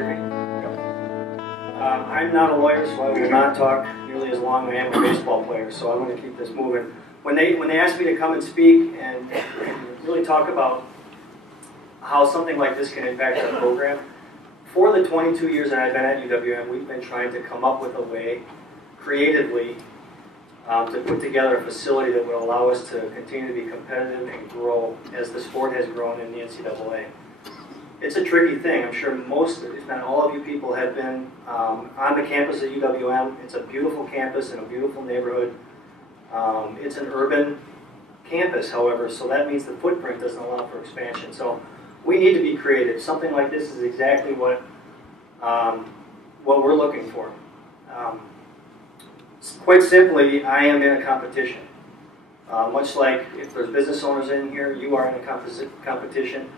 hear me? I'm not a lawyer, so I will not talk nearly as long as I am a baseball player, so I'm going to keep this moving. When they asked me to come and speak and really talk about how something like this can impact our program, for the 22 years that I've been at UWM, we've been trying to come up with a way, creatively, to put together a facility that would allow us to continue to be competitive and grow as the sport has grown in the NCAA. It's a tricky thing. I'm sure most, if not all of you people have been on the campus at UWM. It's a beautiful campus in a beautiful neighborhood. It's an urban campus, however, so that means the footprint doesn't allow for expansion. So we need to be creative. Something like this is exactly what we're looking for. Quite simply, I am in a competition. Much like if there's business owners in here, you are in a competition.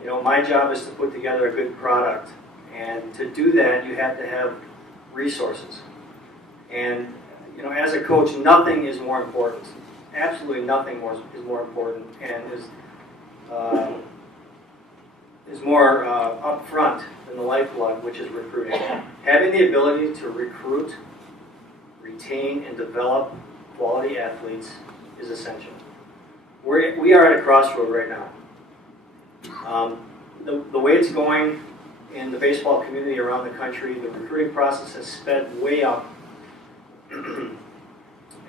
You know, my job is to put together a good product, and to do that, you have to have resources. And you know, as a coach, nothing is more important. Absolutely nothing is more important, and is more upfront than the lifeblood, which is recruiting. Having the ability to recruit, retain, and develop quality athletes is essential. We are at a crossroad right now. The way it's going in the baseball community around the country, the recruiting process has sped way up.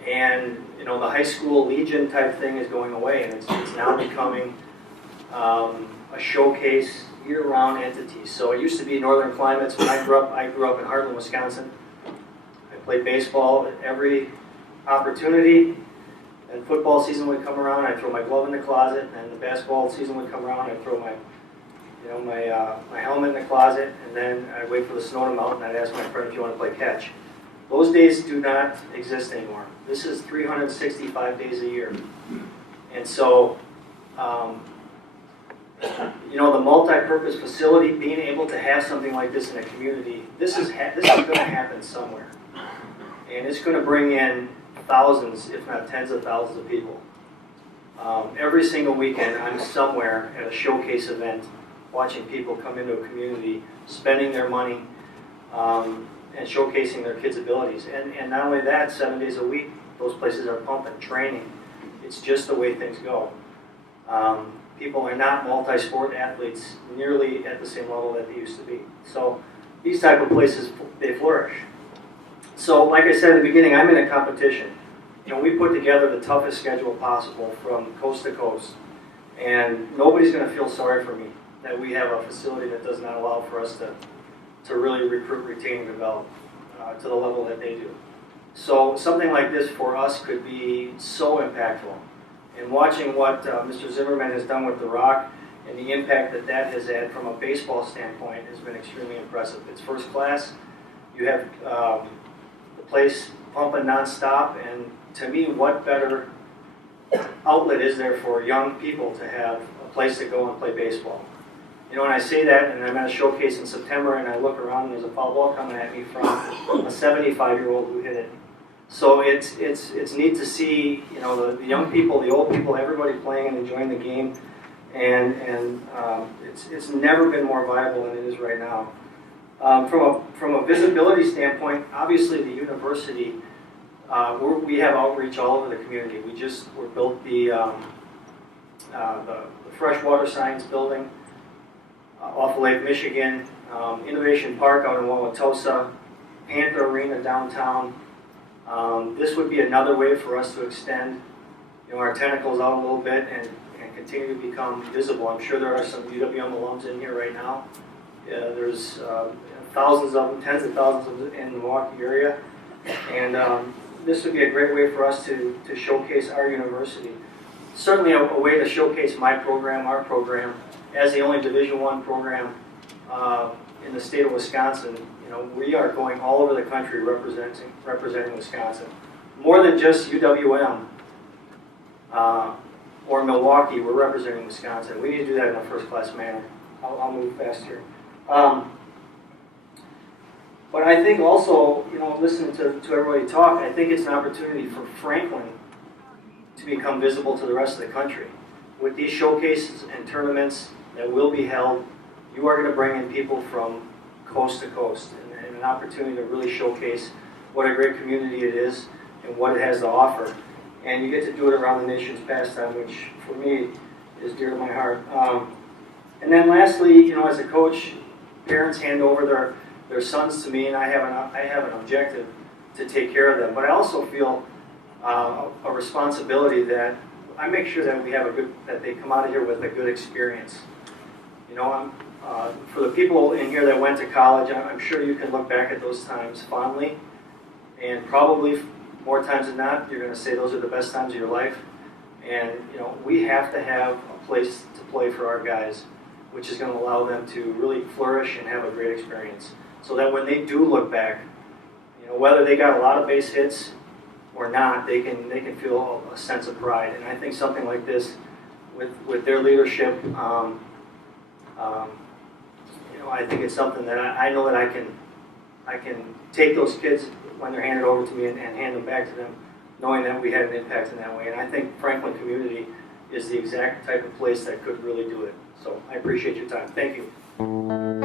And you know, the high school legion type thing is going away, and it's now becoming a showcase year-round entity. So it used to be northern climates. When I grew up in Heartland, Wisconsin. I played baseball at every opportunity. And football season would come around, I'd throw my glove in the closet, and the basketball season would come around, I'd throw my helmet in the closet, and then I'd wait for the snow to melt, and I'd ask my friend if you want to play catch. Those days do not exist anymore. This is 365 days a year. And so, you know, the multi-purpose facility, being able to have something like this in a community, this is going to happen somewhere. And it's going to bring in thousands, if not tens of thousands of people. Every single weekend, I'm somewhere at a showcase event, watching people come into a community, spending their money, and showcasing their kids' abilities. And not only that, 7 days a week, those places are pumping, training. It's just the way things go. People are not multi-sport athletes nearly at the same level that they used to be. So these type of places, they flourish. So like I said at the beginning, I'm in a competition. You know, we put together the toughest schedule possible from coast to coast. And nobody's going to feel sorry for me that we have a facility that does not allow for us to really recruit, retain, and develop to the level that they do. So something like this for us could be so impactful. And watching what Mr. Zimmerman has done with the Rock and the impact that that has had from a baseball standpoint has been extremely impressive. It's first class. You have the place pumping nonstop, and to me, what better outlet is there for young people to have a place to go and play baseball? You know, when I say that, and I'm at a showcase in September, and I look around, and there's a foul ball coming at me from a 75-year-old who hit it. So it's neat to see, you know, the young people, the old people, everybody playing and enjoying the game, and it's never been more viable than it is right now. From a visibility standpoint, obviously the university, we have outreach all over the community. We built the freshwater science building off of Lake Michigan, Innovation Park out in Wauwatosa, Panther Arena downtown. This would be another way for us to extend, you know, our tentacles out a little bit and continue to become visible. I'm sure there are some UWM alums in here right now. There's thousands of them, tens of thousands of them in the Milwaukee area. And this would be a great way for us to showcase our university. Certainly a way to showcase my program, our program, as the only Division I program in the state of Wisconsin. You know, we are going all over the country representing Wisconsin. More than just UWM or Milwaukee, we're representing Wisconsin. We need to do that in a first-class manner. I'll move fast here. But I think also, you know, listening to everybody talk, I think it's an opportunity for Franklin to become visible to the rest of the country. With these showcases and tournaments that will be held, you are going to bring in people from coast to coast, and an opportunity to really showcase what a great community it is and what it has to offer. And you get to do it around the nation's pastime, which for me is dear to my heart. And then lastly, as a coach, parents hand over their sons to me, and I have an objective to take care of them. But I also feel a responsibility that I make sure that that they come out of here with a good experience. For the people in here that went to college, I'm sure you can look back at those times fondly, and probably more times than not, you're going to say those are the best times of your life. And we have to have a place to play for our guys, which is going to allow them to really flourish and have a great experience, so that when they do look back, whether they got a lot of base hits or not, they can feel a sense of pride. And I think something like this, with their leadership, I think it's something that I know that I can take those kids when they're handed over to me and hand them back to them, knowing that we had an impact in that way. And I think Franklin community is the exact type of place that could really do it. So I appreciate your time. Thank you.